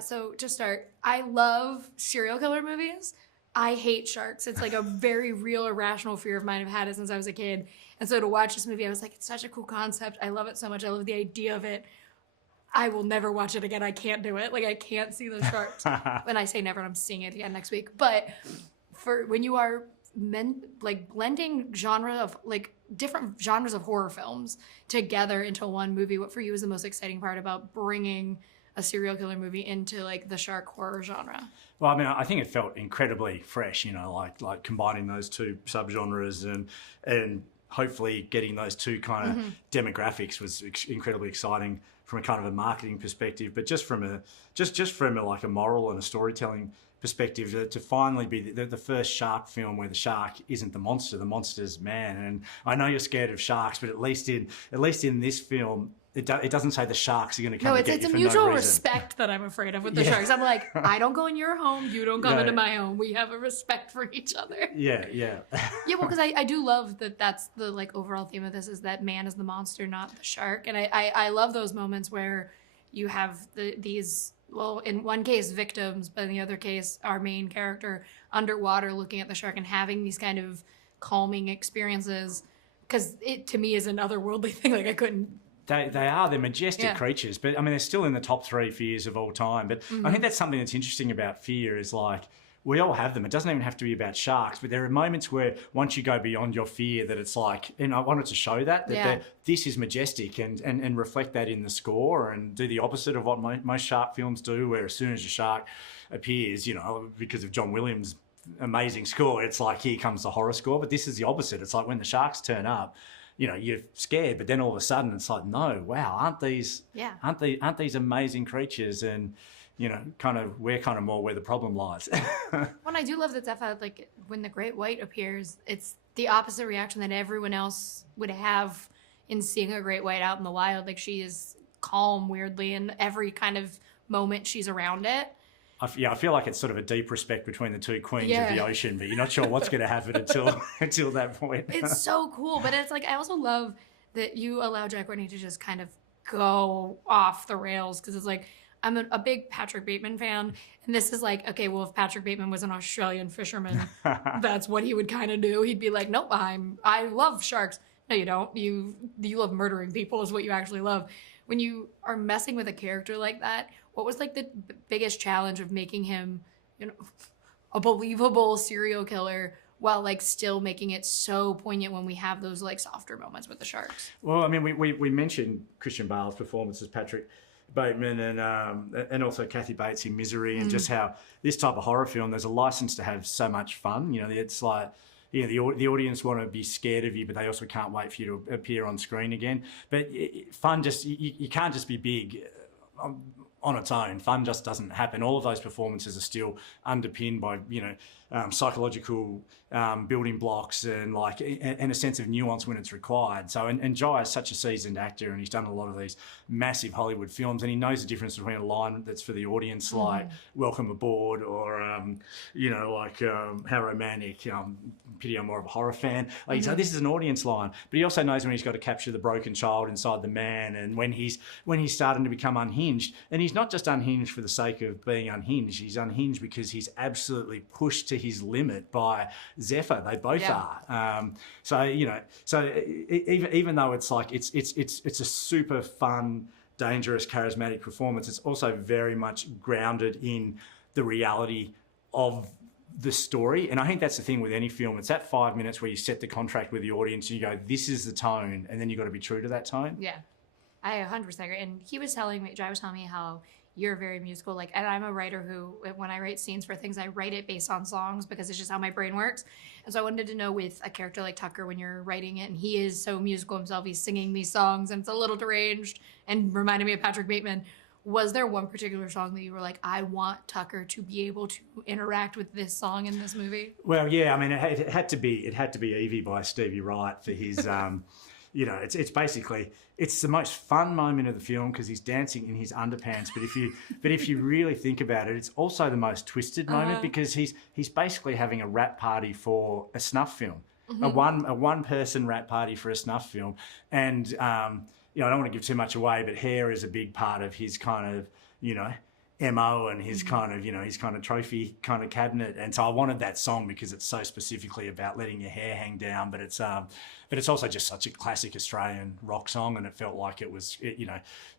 So to start, I love serial killer movies. I hate sharks. It's like a very real, irrational fear of mine. I've had it since I was a kid. And so to watch this movie, I was like, it's such a cool concept. I love it so much. I love the idea of it. I will never watch it again. I can't do it. Like, I can't see those sharks. When I say never, I'm seeing it again next week. But for when you are blending different genres of horror films together into one movie, what for you is the most exciting part about bringing a serial killer movie into like the shark horror genre? Well, I mean, I think it felt incredibly fresh, you know, like combining those two subgenres and hopefully getting those two kind of demographics was incredibly exciting from a kind of a marketing perspective, but just from a like a moral and a storytelling perspective, to finally be the first shark film where the shark isn't the monster's man. And I know you're scared of sharks, but at least in this film, it doesn't say the sharks are going to come and get you for no reason. It's a mutual respect that I'm afraid of with the sharks. I'm like, I don't go in your home, you don't come into my home. We have a respect for each other. Yeah. Yeah, well, because I do love that that's the like overall theme of this, is that man is the monster, not the shark. And I love those moments where you have these, well, in one case victims, but in the other case our main character underwater looking at the shark and having these kind of calming experiences, because it to me is an otherworldly thing. Like I couldn't. They're majestic creatures, but I mean, they're still in the top 3 fears of all time. But I think that's something that's interesting about fear is like, we all have them. It doesn't even have to be about sharks, but there are moments where once you go beyond your fear that it's like, and I wanted to show that this is majestic and reflect that in the score and do the opposite of what most shark films do, where as soon as a shark appears, you know, because of John Williams' amazing score, it's like, here comes the horror score. But this is the opposite. It's like when the sharks turn up, you know, you're scared, but then all of a sudden it's like, no, wow, aren't these amazing creatures? And, you know, we're kind of more where the problem lies. When I do love that stuff, like when the great white appears, it's the opposite reaction that everyone else would have in seeing a great white out in the wild. Like, she is calm weirdly in every kind of moment she's around it. I feel like it's sort of a deep respect between the two queens of the ocean, but you're not sure what's going to happen until that point. It's so cool, but it's like, I also love that you allow Jack Whitney to just kind of go off the rails, because it's like, I'm a big Patrick Bateman fan, and this is like, okay, well, if Patrick Bateman was an Australian fisherman, that's what he would kind of do. He'd be like, nope, I love sharks. No, you don't. You love murdering people is what you actually love. When you are messing with a character like that, what was like the biggest challenge of making him, you know, a believable serial killer while like still making it so poignant when we have those like softer moments with the sharks? Well, I mean, we mentioned Christian Bale's performance as Patrick Bateman and also Kathy Bates in Misery, and just how this type of horror film, there's a license to have so much fun. You know, it's like, you know, the audience want to be scared of you, but they also can't wait for you to appear on screen again. But fun you can't just be big on its own. Fun just doesn't happen. All of those performances are still underpinned by, you know, psychological building blocks and like and a sense of nuance when it's required. So and Jai is such a seasoned actor, and he's done a lot of these massive Hollywood films, and he knows the difference between a line that's for the audience, like "Welcome Aboard" or you know, like "How Romantic." Pity I'm more of a horror fan. Like, so this is an audience line, but he also knows when he's got to capture the broken child inside the man, and when he's starting to become unhinged. And he's not just unhinged for the sake of being unhinged. He's unhinged because he's absolutely pushed to his limit by Zephyr. They both are. So you know, even though it's like it's a super fun, dangerous, charismatic performance, it's also very much grounded in the reality of the story. And I think that's the thing with any film. It's that 5 minutes where you set the contract with the audience and you go, this is the tone, and then you've got to be true to that tone. Yeah, I 100% agree. And Jai was telling me how you're very musical. Like, and I'm a writer who, when I write scenes for things, I write it based on songs because it's just how my brain works. And so I wanted to know, with a character like Tucker, when you're writing it, and he is so musical himself, he's singing these songs and it's a little deranged and reminded me of Patrick Bateman. Was there one particular song that you were like, I want Tucker to be able to interact with this song in this movie? Well, yeah, I mean, it had to be Evie by Stevie Wright for his, you know, it's basically, it's the most fun moment of the film because he's dancing in his underpants. But if you really think about it, it's also the most twisted moment because he's basically having a rap party for a snuff film, a one person rap party for a snuff film, and. You know, I don't want to give too much away, but hair is a big part of his kind of, you know, MO and his kind of, his kind of trophy kind of cabinet. And so I wanted that song because it's so specifically about letting your hair hang down, but it's also just such a classic Australian rock song, and it felt like it was,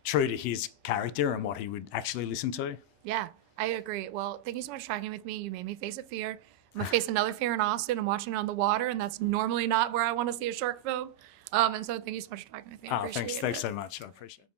true to his character and what he would actually listen to. Yeah, I agree. Well, thank you so much for talking with me. You made me face a fear. I'm gonna face another fear in Austin. I'm watching it on the water, and that's normally not where I want to see a shark film. And so thank you so much for talking with me. I appreciate it. Thanks so much. I appreciate it.